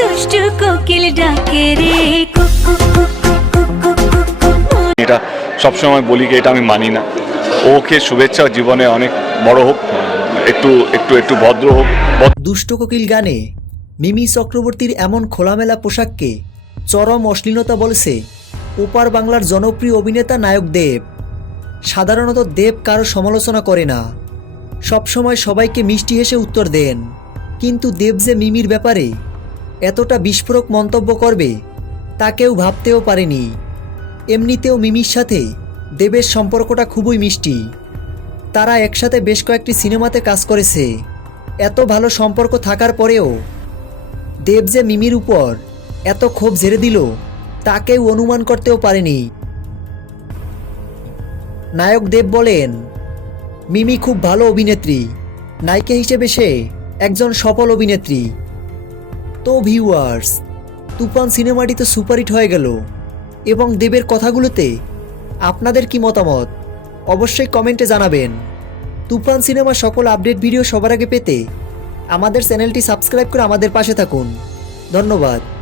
দুষ্টু কোকিল ডাকে রে এটা সবসময় বলি কি এটা আমি মানি না। ওকে শুভেচ্ছা জীবনে অনেক বড় হোক একটু একটু একটু ভদ্র হোক দুষ্ট কোকিল গানে মিমি চক্রবর্তীর এমন খোলামেলা পোশাককে চরম অশ্লীলতা বলছে ওপার বাংলার জনপ্রিয় অভিনেতা নায়ক দেব। সাধারণত দেব কারও সমালোচনা করে না। সবসময় সবাইকে মিষ্টি হেসে উত্তর দেন। কিন্তু দেব যে মিমির ব্যাপারে এতটা বিস্ফোরক মন্তব্য করবে তা কেউ ভাবতেও পারেনি। এমনিতেও মিমির সাথে দেবের সম্পর্কটা খুবই মিষ্টি। তারা একসাথে বেশ কয়েকটি সিনেমাতে কাজ করেছে। এত ভালো সম্পর্ক থাকার পরেও দেব যে মিমির উপর এত ক্ষোভ ঝেড়ে দিল, তা কেউ অনুমান করতেও পারেনি। নায়ক দেব বলেন, মিমি খুব ভালো অভিনেত্রী। নায়িকা হিসেবে সে একজন সফল অভিনেত্রী। তো ভিউয়ার্স তুফান সিনেমাটি তো সুপারহিট হয়ে গেল। এবং দেবের কথাগুলোতে আপনাদের কি মতামত? অবশ্যই কমেন্টে জানাবেন। তুফান সিনেমা সকল আপডেট ভিডিও সবার আগে পেতে আমাদের চ্যানেলটি সাবস্ক্রাইব করে আমাদের পাশে থাকুন। ধন্যবাদ।